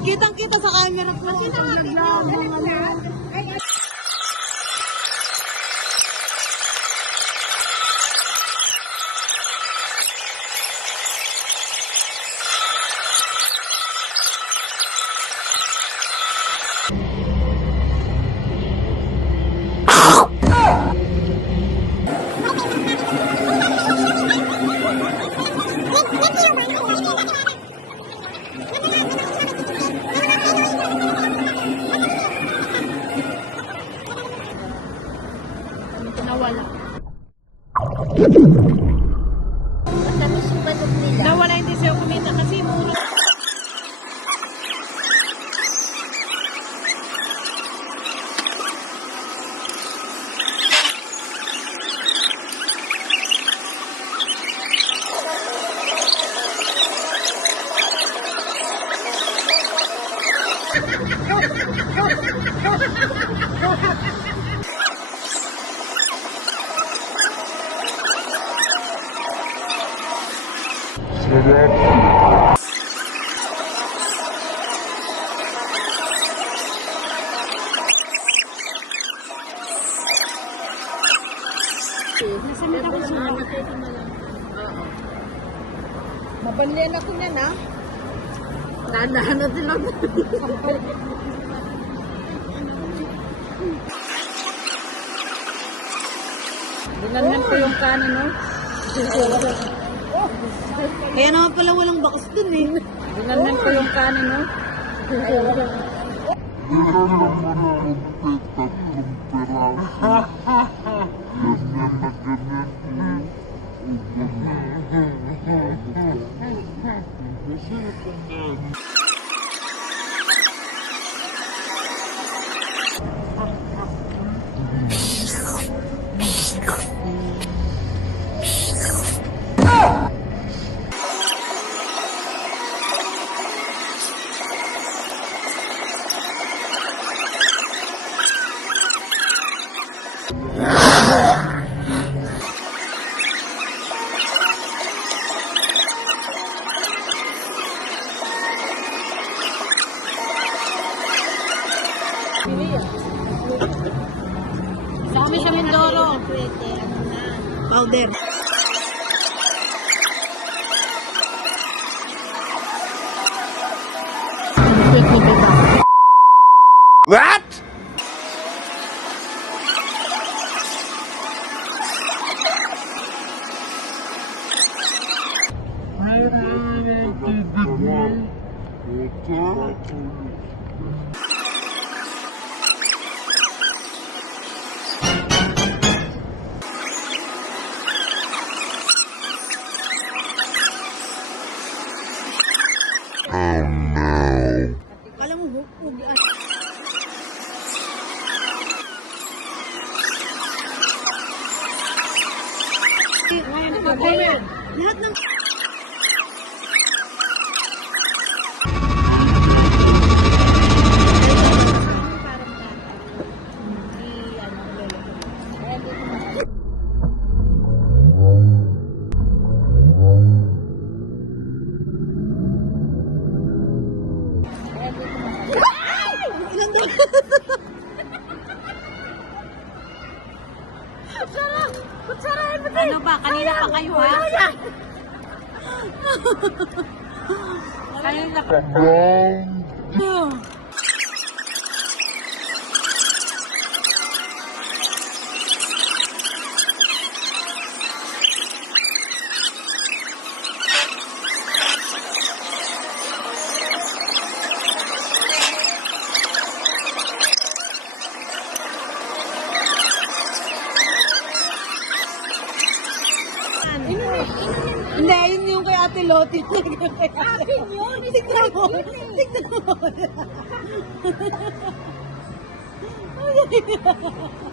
Kitang-kita sa camera po. Nawala. Matamis yung batok nila. Nawala, hindi siya kumita kasi mura. Nasamit ako sa mga. Mabanlian ako niyan, ha? Nanahan din lang. Dinangan ko yung kanin, no? Kaya naman pala walang bakas dun, eh. Dinangan ko yung kanin, no? Isa kami sa Mindoro. Pwede, ano na. Powder. What? Alam mo, hukog. Lahat ng... Ano ba? Kanina pa kayo, ha? Kanina pa. Hindi, yun yung kay Ate Lottie. Akin yun? Tignan mo. Tignan mo.